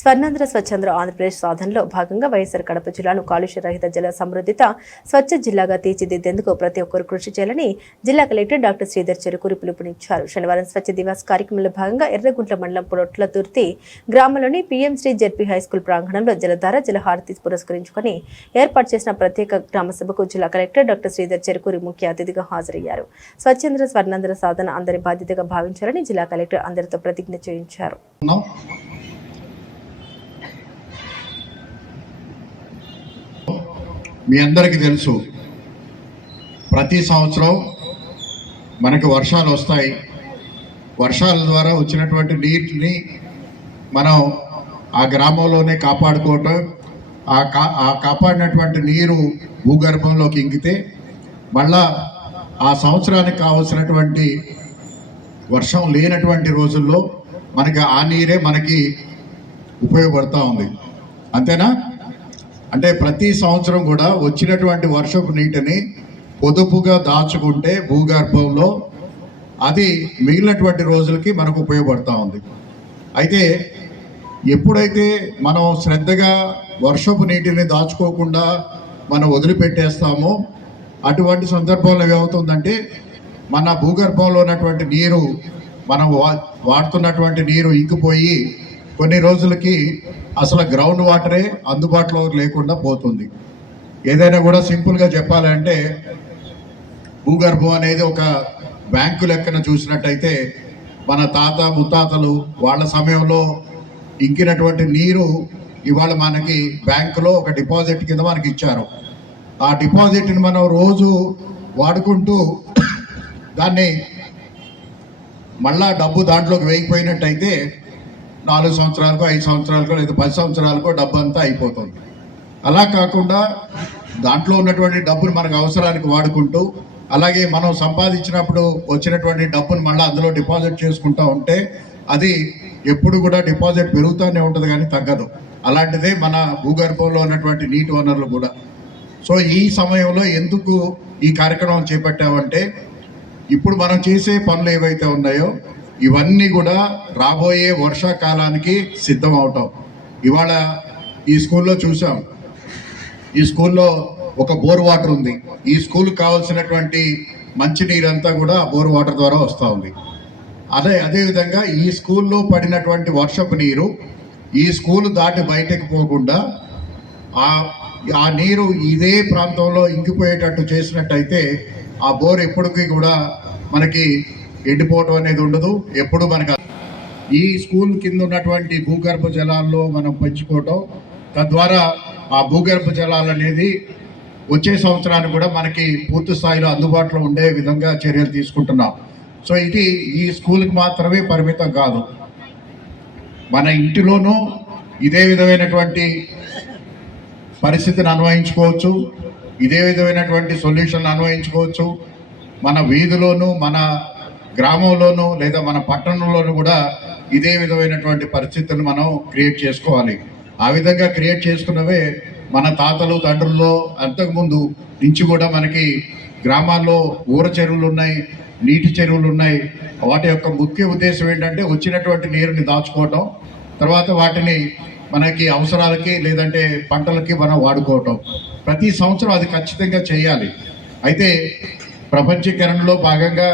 స్వర్ణాంధ్ర స్వచ్ఛంద్ర ఆంధ్రప్రదేశ్ సాధనలో భాగంగా వైఎస్ఆర్ కడప జిల్లాను కాలుష్య రహిత జల సమృద్ధిత స్వచ్ఛ జిల్లాగా తీర్చిదిద్దేందుకు ప్రతి ఒక్కరూ కృషి చేయాలని జిల్లా కలెక్టర్ డాక్టర్ శ్రీధర్ చెరుకూరి పిలుపునిచ్చారు. శనివారం స్వచ్ఛ దివాస్ కార్యక్రమంలో భాగంగా ఎర్రగుంట్ల మండలం పొట్లతుర్తి గ్రామంలోని పీఎం శ్రీ జెడ్పీ హైస్కూల్ ప్రాంగణంలో జలధార జలహారతి పురస్కరించుకుని ఏర్పాటు చేసిన ప్రత్యేక గ్రామసభకు జిల్లా కలెక్టర్ డాక్టర్ శ్రీధర్ చెరుకూరి ముఖ్య అతిథిగా హాజరయ్యారు. స్వచ్ఛంద్ర స్వర్ణాంధ్ర సాధన అందరి బాధ్యతగా భావించాలని జిల్లా కలెక్టర్ అందరితో ప్రతిజ్ఞ చేయించారు. మీ అందరికీ తెలుసు, ప్రతి సంవత్సరం మనకి వర్షాలు వస్తాయి. వర్షాల ద్వారా వచ్చినటువంటి నీటిని మనం ఆ గ్రామంలోనే కాపాడుకోవటం, ఆ కాపాడినటువంటి నీరు భూగర్భంలోకి ఇంకితే మళ్ళా ఆ సంవత్సరానికి కావాల్సినటువంటి వర్షం లేనటువంటి రోజుల్లో మనకి ఆ నీరే మనకి ఉపయోగపడుతూ ఉంది. అంతేనా? అంటే ప్రతి సంవత్సరం కూడా వచ్చినటువంటి వర్షపు నీటిని పొదుపుగా దాచుకుంటే భూగర్భంలో అది మిగిలినటువంటి రోజులకి మనకు ఉపయోగపడుతూ ఉంది. అయితే ఎప్పుడైతే మనం శ్రద్ధగా వర్షపు నీటిని దాచుకోకుండా మనం వదిలిపెట్టేస్తామో అటువంటి సందర్భంలో ఏమవుతుందంటే మన భూగర్భంలో ఉన్నటువంటి నీరు మనం వాడుతున్నటువంటి నీరు ఇంకిపోయి కొన్ని రోజులకి అసలు గ్రౌండ్ వాటరే అందుబాటులో లేకుండా పోతుంది. ఏదైనా కూడా సింపుల్గా చెప్పాలంటే భూగర్భం అనేది ఒక బ్యాంకు లెక్కన చూసినట్టయితే మన తాత ముత్తాతలు వాళ్ళ సమయంలో ఇంకినటువంటి నీరు ఇవాళ మనకి బ్యాంకులో ఒక డిపాజిట్ కింద మనకి ఇచ్చారు. ఆ డిపాజిట్ని మనం రోజు వాడుకుంటూ దాన్ని మళ్ళా డబ్బు దాంట్లోకి వేయకపోయినట్టయితే 4 సంవత్సరాలకో 5 సంవత్సరాలకో లేదా 10 సంవత్సరాలకో డబ్బు అంతా అయిపోతుంది. అలా కాకుండా దాంట్లో ఉన్నటువంటి డబ్బును మనకు అవసరానికి వాడుకుంటూ, అలాగే మనం సంపాదించినప్పుడు వచ్చినటువంటి డబ్బును మళ్ళీ అందులో డిపాజిట్ చేసుకుంటూ ఉంటే అది ఎప్పుడు కూడా డిపాజిట్ పెరుగుతూనే ఉంటుంది కానీ తగ్గదు. అలాంటిదే మన భూగర్భంలో ఉన్నటువంటి నీటి వనరులు కూడా. సో ఈ సమయంలో ఎందుకు ఈ కార్యక్రమం చేపట్టామంటే ఇప్పుడు మనం చేసే పనులు ఏవైతే ఉన్నాయో ఇవన్నీ కూడా రాబోయే వర్షాకాలానికి సిద్ధం అవటం. ఇవాళ ఈ స్కూల్లో చూసాం, ఈ స్కూల్లో ఒక బోర్ వాటర్ ఉంది. ఈ స్కూల్కి కావాల్సినటువంటి మంచినీరంతా కూడా బోర్ వాటర్ ద్వారా వస్తూ ఉంది. అదేవిధంగా ఈ స్కూల్లో పడినటువంటి వర్షపు నీరు ఈ స్కూల్ దాటి బయటకు పోకుండా ఆ నీరు ఇదే ప్రాంతంలో ఇంకిపోయేటట్టు చేసినట్టయితే ఆ బోర్ ఎప్పటికీ కూడా మనకి ఎండిపోవటం అనేది ఉండదు. ఎప్పుడు మనకు ఈ స్కూల్ కింద ఉన్నటువంటి భూగర్భ జలాల్లో మనం పెంచుకోవటం, తద్వారా ఆ భూగర్భ జలాలు అనేది వచ్చే సంవత్సరానికి కూడా మనకి పూర్తి స్థాయిలో అందుబాటులో ఉండే విధంగా చర్యలు తీసుకుంటున్నాం. సో ఇది ఈ స్కూల్కి మాత్రమే పరిమితం కాదు, మన ఇంటిలోనూ ఇదే విధమైనటువంటి పరిస్థితిని అన్వయించుకోవచ్చు, ఇదే విధమైనటువంటి సొల్యూషన్ అన్వయించుకోవచ్చు. మన వీధిలోనూ మన గ్రామంలోనూ లేదా మన పట్టణంలోనూ కూడా ఇదే విధమైనటువంటి పరిస్థితులను మనం క్రియేట్ చేసుకోవాలి. ఆ విధంగా క్రియేట్ చేసుకున్నవే మన తాతలు తండ్రుల్లో అంతకుముందు నుంచి కూడా మనకి గ్రామాల్లో ఊర చెరువులు ఉన్నాయి, నీటి చెరువులు ఉన్నాయి. వాటి యొక్క ముఖ్య ఉద్దేశం ఏంటంటే వచ్చినటువంటి నీరుని దాచుకోవటం, తర్వాత వాటిని మనకి అవసరాలకి లేదంటే పంటలకి మనం వాడుకోవటం. ప్రతి సంవత్సరం అది ఖచ్చితంగా చేయాలి. అయితే ప్రపంచీకరణలో భాగంగా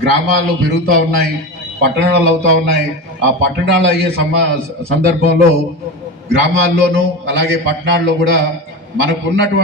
గ్రామాలు పెరుగుతూ ఉన్నాయి, పట్టణాలు అవుతూ ఉన్నాయి. ఆ పట్టణాలు అయ్యే సందర్భంలో గ్రామాల్లోనూ అలాగే పట్టణాల్లో కూడా మనకున్నటువంటి